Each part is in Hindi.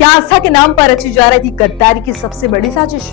क्या आस्था के नाम पर रची जा रही थी गद्दारी की सबसे बड़ी साजिश?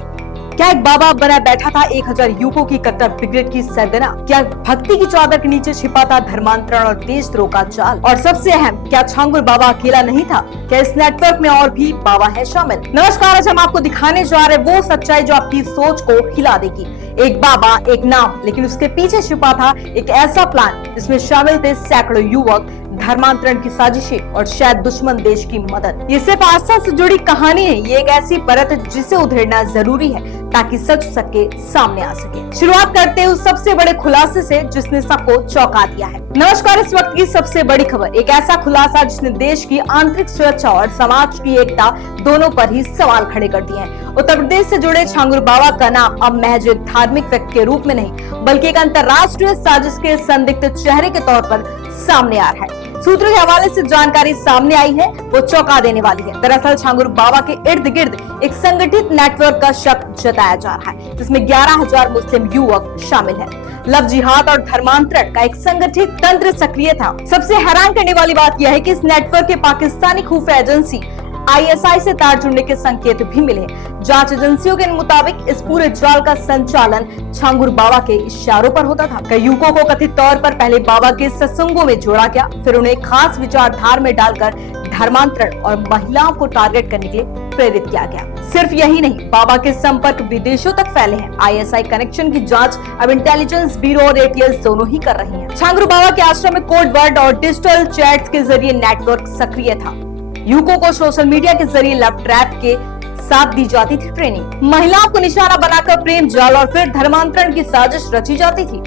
क्या एक बाबा बना बैठा था 1000 युवकों की कट्टर ब्रिगेड की सरगना? क्या भक्ति की चादर के नीचे छिपा था धर्मांतरण और देशद्रोह का जाल? और सबसे अहम, क्या छांगुर बाबा अकेला नहीं था? क्या इस नेटवर्क में और भी बाबा है शामिल? नमस्कार, आज हम आपको दिखाने जा रहे वो सच्चाई जो आपकी सोच को हिला देगी। एक बाबा, एक नाम, लेकिन उसके पीछे छिपा था एक ऐसा प्लान जिसमें शामिल थे सैकड़ों युवक, धर्मांतरण की साजिशें और शायद दुश्मन देश की मदद। ये सिर्फ आस्था से जुड़ी कहानी है, ये एक ऐसी परत जिसे उधेड़ना जरूरी है ताकि सच सके सामने आ सके। शुरुआत करते हैं उस सबसे बड़े खुलासे से जिसने सबको चौंका दिया है। नमस्कार, इस वक्त की सबसे बड़ी खबर, एक ऐसा खुलासा जिसने देश की आंतरिक सुरक्षा और समाज की एकता दोनों पर ही सवाल खड़े कर दिए हैं। उत्तर प्रदेश से जुड़े छांगुर बाबा का नाम अब महज एक धार्मिक व्यक्ति के रूप में नहीं, बल्कि एक अंतर्राष्ट्रीय साजिश के संदिग्ध चेहरे के तौर पर सामने आ रहा है। सूत्रों के हवाले से जानकारी सामने आई है, वो चौंका देने वाली है। दरअसल छांगुर बाबा के इर्द गिर्द एक संगठित नेटवर्क का शक जताया जा रहा है, जिसमें 11,000 मुस्लिम युवक शामिल हैं। लव जिहाद और धर्मांतरण का एक संगठित तंत्र सक्रिय था। सबसे हैरान करने वाली बात यह है कि इस नेटवर्क के पाकिस्तानी खुफिया एजेंसी ISI से तार जुड़ने के संकेत भी मिले। जांच एजेंसियों के मुताबिक इस पूरे जाल का संचालन छांगुर बाबा के इशारों पर होता था। कई युवकों को कथित तौर पर पहले बाबा के सत्संगों में जोड़ा गया, फिर उन्हें खास विचारधारा में डालकर धर्मांतरण और महिलाओं को टारगेट करने के लिए प्रेरित किया गया। सिर्फ यही नहीं, बाबा के संपर्क विदेशों तक फैले हैं। ISI कनेक्शन की जांच अब इंटेलिजेंस ब्यूरो और ATS दोनों ही कर रही है। छांगुर बाबा के आश्रम में कोड वर्ड और डिजिटल चैट्स के जरिए नेटवर्क सक्रिय था। युवकों को सोशल मीडिया के जरिए लव ट्रैप के साथ दी जाती थी ट्रेनिंग, महिलाओं को निशाना बनाकर प्रेम जाल और फिर धर्मांतरण की साजिश रची जाती थी।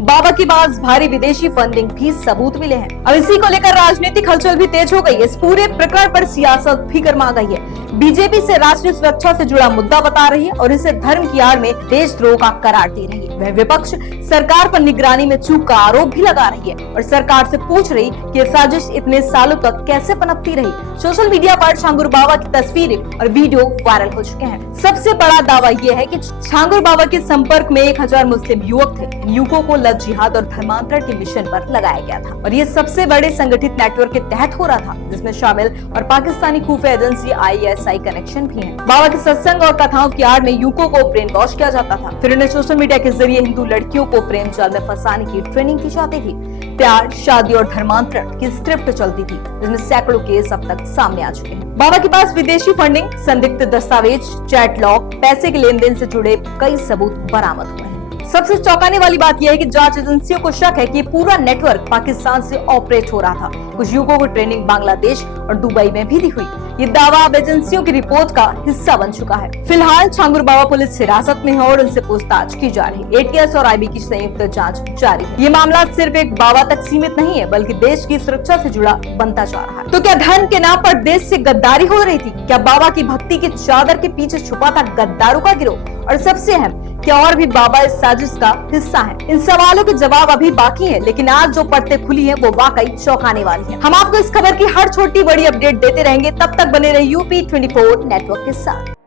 बाबा के पास भारी विदेशी फंडिंग भी सबूत मिले हैं। अब इसी को लेकर राजनीतिक हलचल भी तेज हो गई है। इस पूरे प्रकरण पर सियासत भी गर्मा गई है। बीजेपी से राष्ट्रीय सुरक्षा से जुड़ा मुद्दा बता रही है और इसे धर्म की आड़ में देशद्रोह का करार दे रही है। वह विपक्ष सरकार पर निगरानी में चूक का आरोप भी लगा रही है और सरकार से पूछ रही कि साजिश इतने सालों तक कैसे पनपती रही। सोशल मीडिया पर छांगुर बाबा की तस्वीरें और वीडियो वायरल हो चुके हैं। सबसे बड़ा दावा यह है कि छांगुर बाबा के संपर्क में 1000 मुस्लिम युवक थे। युवकों को लव जिहाद और धर्मांतरण के मिशन पर लगाया गया था और ये सबसे बड़े संगठित नेटवर्क के तहत हो रहा था, जिसमें शामिल और पाकिस्तानी खुफिया एजेंसी ISI कनेक्शन भी हैं। बाबा के सत्संग और कथाओं की आड़ में युवकों को ब्रेन वॉश किया जाता था, फिर उन्हें सोशल मीडिया के जरिए हिंदू लड़कियों को प्रेम जाल में फंसाने की ट्रेनिंग दी जाती थी। प्यार, शादी और धर्मांतरण की स्क्रिप्ट चलती थी, जिसमें सैकड़ों केस अब तक सामने आ चुके हैं। बाबा के पास विदेशी फंडिंग, संदिग्ध दस्तावेज, चैट लॉग, पैसे के लेन देन से जुड़े कई सबूत बरामद हुए हैं। सबसे चौंकाने वाली बात यह है कि जांच एजेंसियों को शक है कि पूरा नेटवर्क पाकिस्तान से ऑपरेट हो रहा था। कुछ युवकों को ट्रेनिंग बांग्लादेश और दुबई में भी दी हुई। ये दावा अब एजेंसियों की रिपोर्ट का हिस्सा बन चुका है। फिलहाल छांगुर बाबा पुलिस हिरासत में है और उनसे पूछताछ की जा रही है। ATS और IB की संयुक्त जांच जारी है। ये मामला सिर्फ एक बाबा तक सीमित नहीं है, बल्कि देश की सुरक्षा से जुड़ा बनता जा रहा है। तो क्या धर्म के नाम पर देश से गद्दारी हो रही थी? क्या बाबा की भक्ति की चादर के पीछे छुपा था गद्दारों का गिरोह? और सबसे अहम, क्या और भी बाबा इस साजिश का हिस्सा हैं? इन सवालों के जवाब अभी बाकी हैं, लेकिन आज जो परतें खुली हैं वो वाकई चौंकाने वाली हैं। हम आपको इस खबर की हर छोटी बड़ी अपडेट देते रहेंगे। तब तक बने रहिए UP24 नेटवर्क के साथ।